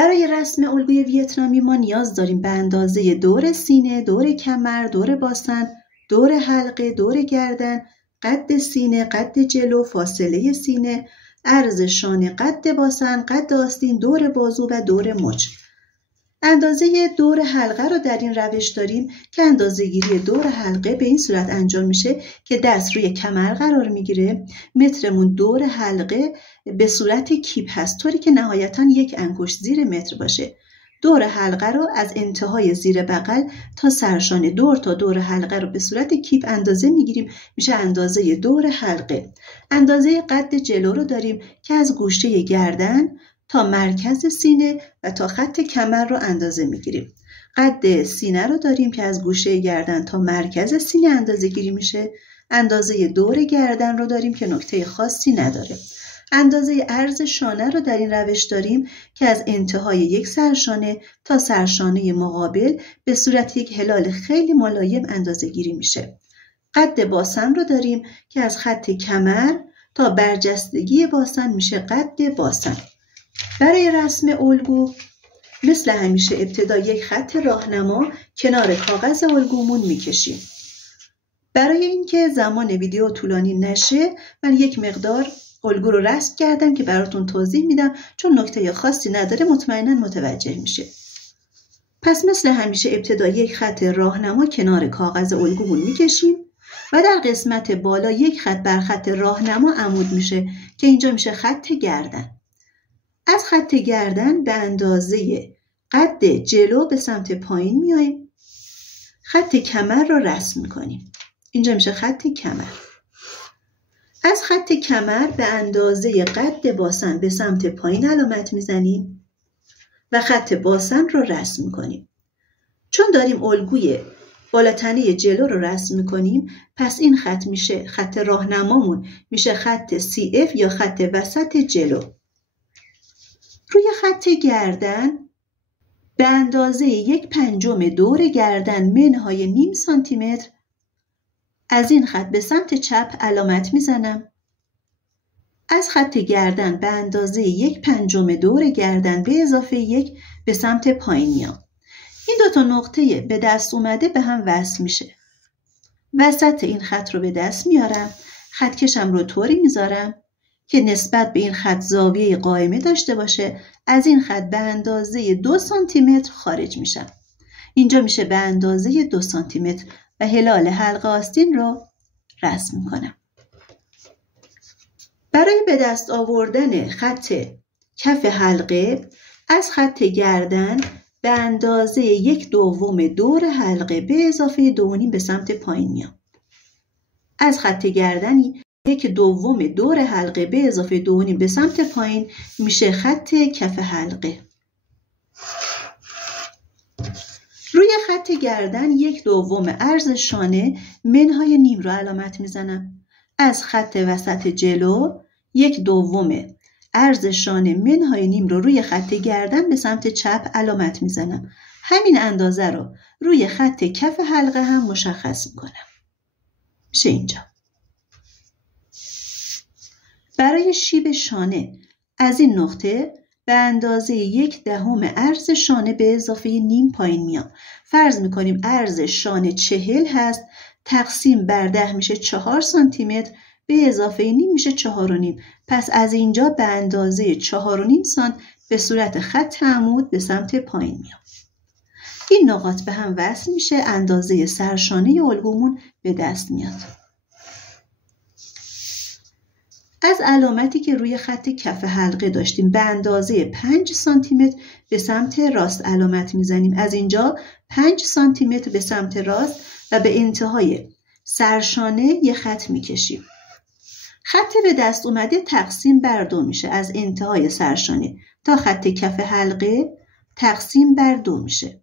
برای رسم الگوی ویتنامی ما نیاز داریم به اندازه دور سینه، دور کمر، دور باسن، دور حلقه، دور گردن، قد سینه، قد جلو، فاصله سینه، عرض شانه، قد باسن، قد آستین، دور بازو و دور مچ. اندازه دور حلقه رو در این روش داریم که اندازه‌گیری دور حلقه به این صورت انجام میشه که دست روی کمر قرار میگیره، مترمون دور حلقه به صورت کیپ هست، طوری که نهایتاً 1 انگشت زیر متر باشه. دور حلقه رو از انتهای زیر بغل تا سرشانه دور تا دور حلقه رو به صورت کیپ اندازه میگیریم، میشه اندازه دور حلقه. اندازه قد جلو رو داریم که از گوشه گردن تا مرکز سینه و تا خط کمر رو اندازه میگیریم. قد سینه رو داریم که از گوشه گردن تا مرکز سینه اندازه گیری میشه. اندازه دور گردن رو داریم که نکته خاصی نداره. اندازه عرض شانه رو در این روش داریم که از انتهای یک سرشانه تا سرشانه مقابل به صورت یک هلال خیلی ملایم اندازه گیری میشه. قد باسن رو داریم که از خط کمر تا برجستگی باسن میشه قد باسن. برای رسم الگو مثل همیشه ابتدا یک خط راهنما کنار کاغذ الگومون میکشیم. برای اینکه زمان ویدیو طولانی نشه من یک مقدار الگو رو رسم کردم که براتون توضیح میدم، چون نکته خاصی نداره مطمئنا متوجه میشه. پس مثل همیشه ابتدا یک خط راهنما کنار کاغذ الگومون میکشیم و در قسمت بالا یک خط بر خط راهنما عمود میشه که اینجا میشه خط گردن. از خط گردن به اندازه قد جلو به سمت پایین میایم، خط کمر رو رسم میکنیم. اینجا میشه خط کمر. از خط کمر به اندازه قد باسن به سمت پایین علامت میزنیم و خط باسن رو رسم میکنیم. چون داریم الگوی بالاتنه جلو رو رسم میکنیم پس این خط میشه خط راهنمامون، میشه خط CF یا خط وسط جلو. روی خط گردن به اندازه 1/5 دور گردن منهای نیم سانتیمتر از این خط به سمت چپ علامت میزنم. از خط گردن به اندازه 1/5 دور گردن به اضافه 1 به سمت پایین میام. این دوتا نقطه به دست اومده به هم وصل میشه. وسط این خط رو به دست میارم، خط کشم رو طوری میذارم که نسبت به این خط زاویه قائمه داشته باشه. از این خط به اندازه 2 سانتیمتر خارج میشم. اینجا میشه به اندازه 2 سانتیمتر و هلال حلقه آستین رو رسم میکنم. برای به دست آوردن خط کف حلقه از خط گردن به اندازه 1/2 دور حلقه به اضافه 2.5 به سمت پایین میام. از خط گردنی 1/2 دور حلقه به اضافه 2.5 به سمت پایین میشه خط کف حلقه. روی خط گردن 1/2 عرض شانه منهای نیم رو علامت میزنم. از خط وسط جلو 1/2 عرض شانه منهای نیم رو روی خط گردن به سمت چپ علامت میزنم. همین اندازه رو روی خط کف حلقه هم مشخص میکنم. میشه اینجا. برای شیب شانه از این نقطه به اندازه 1/10 عرض شانه به اضافه نیم پایین میام. فرض میکنیم عرض شانه 40 هست، تقسیم بر 10 میشه 4 سانتیمتر، به اضافه نیم میشه 4.5. پس از اینجا به اندازه 4.5 سانت به صورت خط عمود به سمت پایین میام. این نقاط به هم وصل میشه، اندازه سرشانه الگومون به دست میاد. از علامتی که روی خط کف حلقه داشتیم به اندازه 5 سانتیمتر به سمت راست علامت میزنیم. از اینجا 5 سانتیمتر به سمت راست و به انتهای سرشانه یه خط میکشیم. خط به دست اومده تقسیم بر 2 میشه. از انتهای سرشانه تا خط کف حلقه تقسیم بر 2 میشه.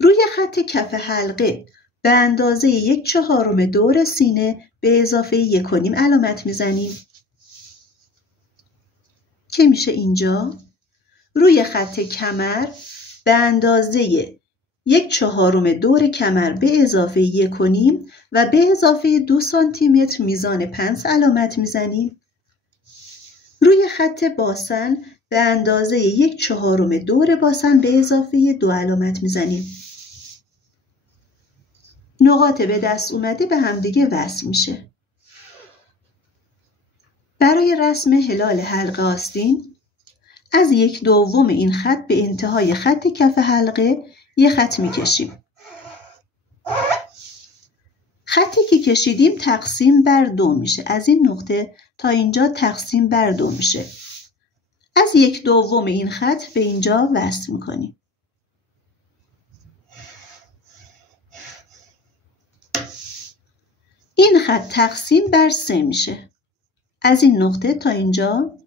روی خط کف حلقه به اندازه 1/4 دور سینه به اضافه 1.5 علامت میزنیم که میشه اینجا. روی خط کمر به اندازه 1/4 دور کمر به اضافه 1.5 و به اضافه 2 سانتیمتر میزان پنس علامت میزنیم. روی خط باسن به اندازه 1/4 دور باسن به اضافه 2 علامت میزنیم. نقاط به دست اومده به همدیگه وصل میشه. برای رسم هلال حلقه آستین از 1/2 این خط به انتهای خط کف حلقه یه خط میکشیم. خطی که کشیدیم تقسیم بر 2 میشه. از این نقطه تا اینجا تقسیم بر 2 میشه. از 1/2 این خط به اینجا وصل میکنیم. این خط تقسیم بر 3 میشه. از این نقطه تا اینجا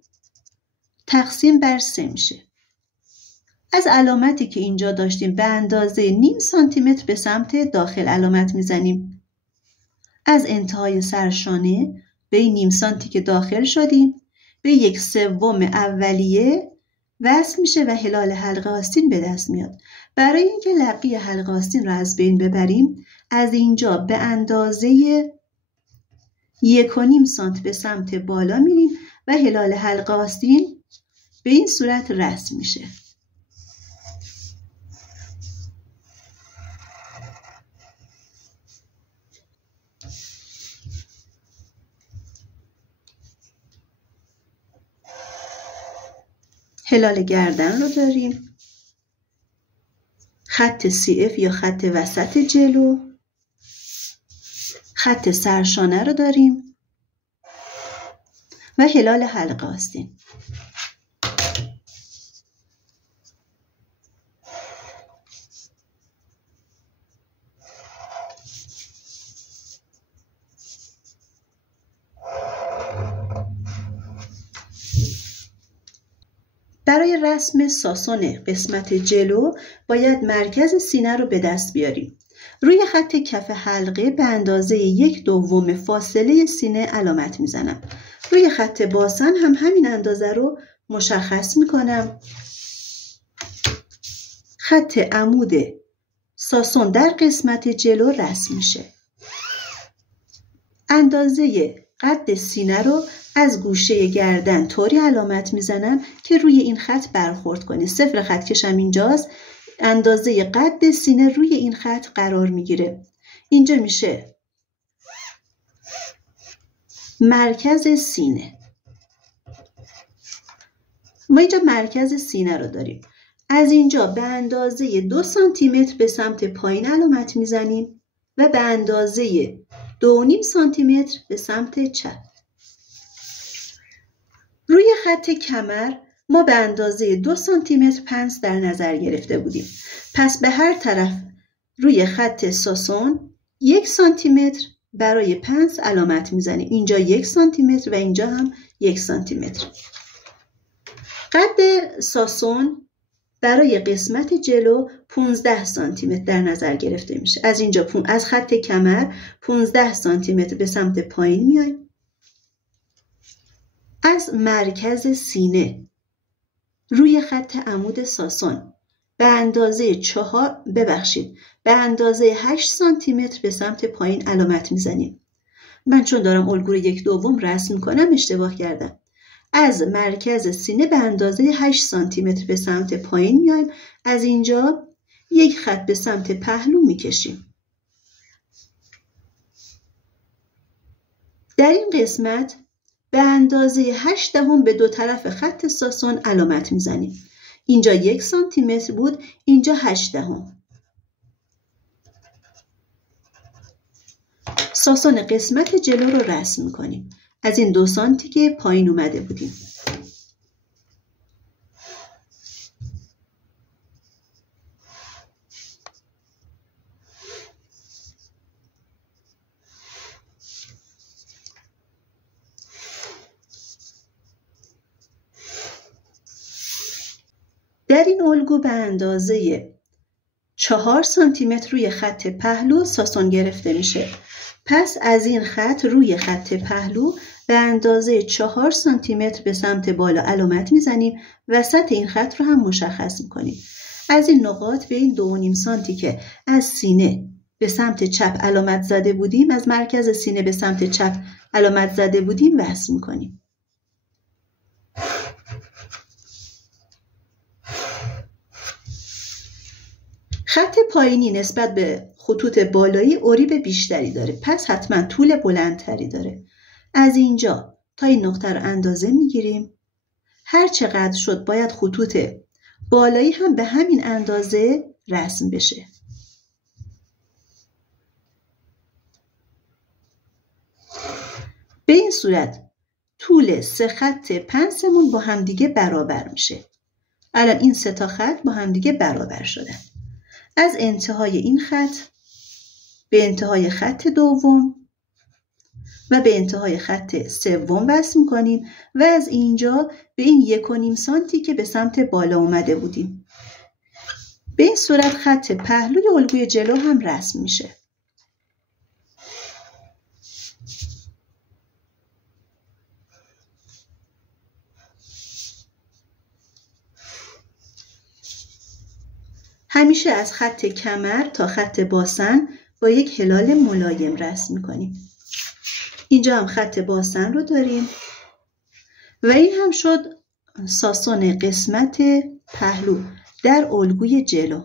تقسیم بر 3 میشه. از علامتی که اینجا داشتیم به اندازه نیم سانتیمتر به سمت داخل علامت میزنیم. از انتهای سرشانه به این نیم سانتی که داخل شدیم به 1/3 اولیه وصل میشه و هلال حلقه آستین به دست میاد. برای اینکه لقی حلقه آستین رو از بین ببریم از اینجا به اندازه 1.5 سانت به سمت بالا میریم و هلال حلقه آستین به این صورت رسم میشه. هلال گردن رو داریم، خط CF یا خط وسط جلو، خط سرشانه رو داریم و هلال حلقه آستین. برای رسم ساسون قسمت جلو باید مرکز سینه رو به دست بیاریم. روی خط کف حلقه به اندازه 1/2 فاصله سینه علامت میزنم. روی خط باسن هم همین اندازه رو مشخص میکنم. خط عمود ساسون در قسمت جلو رسم میشه. اندازه قد سینه رو از گوشه گردن طوری علامت میزنم که روی این خط برخورد کنه. 0 خط کشم اینجاست. اندازه قد سینه روی این خط قرار میگیره. اینجا میشه مرکز سینه. ما اینجا مرکز سینه رو داریم. از اینجا به اندازه 2 سانتیمتر به سمت پایین علامت میزنیم و به اندازه 2.5 سانتیمتر به سمت چپ. روی خط کمر ما به اندازه 2 سانتیمتر پنس در نظر گرفته بودیم. پس به هر طرف روی خط ساسون 1 سانتیمتر برای پنس علامت میزنیم. اینجا 1 سانتیمتر و اینجا هم 1 سانتیمتر. قد ساسون برای قسمت جلو 15 سانتیمتر در نظر گرفته میشه. از اینجا از خط کمر 15 سانتیمتر به سمت پایین میایم. از مرکز سینه روی خط عمود ساسون به اندازه 8 سانتیمتر به سمت پایین علامت میزنیم. من چون دارم الگوی 1/2 رسم میکنم اشتباه کردم. از مرکز سینه به اندازه 8 سانتیمتر به سمت پایین میایم. از اینجا یک خط به سمت پهلو میکشیم. در این قسمت به اندازه 8 به 2 طرف خط ساسون علامت میزنیم. اینجا 1 سانتیمتر بود، اینجا 8. ساسون قسمت جلو رو رسم میکنیم. از این 2 سانتی که پایین اومده بودیم. در این الگو به اندازه 4 سانتیمتر روی خط پهلو ساسون گرفته میشه. پس از این خط روی خط پهلو به اندازه 4 سانتیمتر به سمت بالا علامت میزنیم. وسط این خط رو هم مشخص میکنیم. از این نقاط به این 2.5 سانتی که از سینه به سمت چپ علامت زده بودیم، از مرکز سینه به سمت چپ علامت زده بودیم وصل میکنیم. خط پایینی نسبت به خطوط بالایی اوریب بیشتری داره، پس حتما طول بلندتری داره. از اینجا تا این نقطه رو اندازه میگیریم. هر چقدر شد باید خطوط بالایی هم به همین اندازه رسم بشه. به این صورت طول 3 خط پنسمون با همدیگه برابر میشه. الان این 3 تا خط با همدیگه برابر شدن. از انتهای این خط به انتهای خط دوم و به انتهای خط سوم وصل میکنیم و از اینجا به این 1.5 سانتی که به سمت بالا اومده بودیم. به این صورت خط پهلوی الگوی جلو هم رسم میشه. همیشه از خط کمر تا خط باسن با یک هلال ملایم رسم میکنیم. اینجا هم خط باسن رو داریم و این هم شد ساسون قسمت پهلو در الگوی جلو.